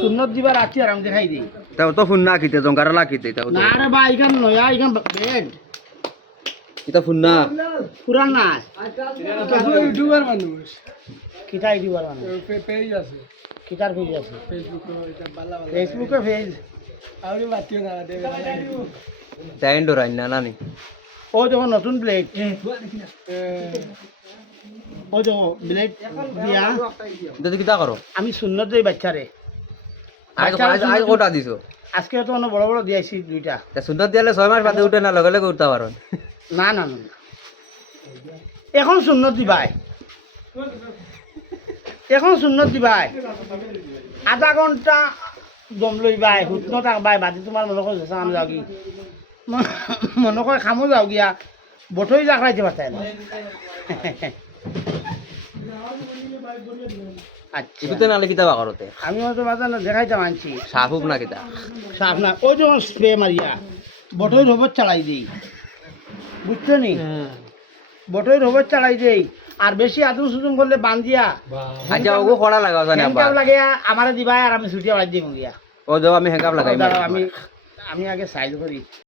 সুন্নত দিবার আছি আর আমি দেখাই দিই তাও তো ফোন না কিতে জঙ্গারা লাকিতে তাও তো না রে ভাই এখান নয়া এখান বেড কিতা ফোন না পুরান না ইউটিউবার মানুষ কিতা ইউটিউবার মানে পেজ আছে কিতার পেজ আছে ফেসবুকে এটা বালা বালা ফেসবুকে পেজ আউরি মাতিও না দেবে টাইন্ডো রাইন না নানি ও দেখো নতুন প্লেট ও দেখো প্লেট দিয়া যদি কিতা করো আমি সুন্নত দেই বাচ্চারে আজ আজ কোটা দিছো আজকে তো অনেক বড় বড় দিয়েছি দুইটা তা সুন্দর দিলে 6 মাস বাদে উঠে না লগে লগে উঠতে পারো না না না না। এখন সুন্নত দিবাই এখন সুন্নত দিবাই আধা ঘন্টা দম লইবাই হুতন থাকবাই বাদি তোমার মনে করে যেসা আমি যাও কি মনে করে খামো যাও গিয়া বটই লাগাইতে পারতাই না আচ্ছা কিছুতে নালে কিতা বা করতে আমি হয়তো বাজার না দেখাইতাম আনছি সাফুক না কিতা সাপ না ওই যখন স্প্রে মারিয়া বটই রোবট চালাই দিই বুঝছো নি বটই রোবট চালাই দেই আর বেশি আদুম সুদুম করলে বান্ধিয়া আচ্ছা ওগো কড়া লাগাও জানি আব্বা হ্যান্ডকাপ লাগে আমারে দিবাই আর আমি ছুটিয়া বাজ দিই গিয়া ও যাও আমি হেকাপ লাগাই দাঁড়াও, আমি আগে সাইজ করি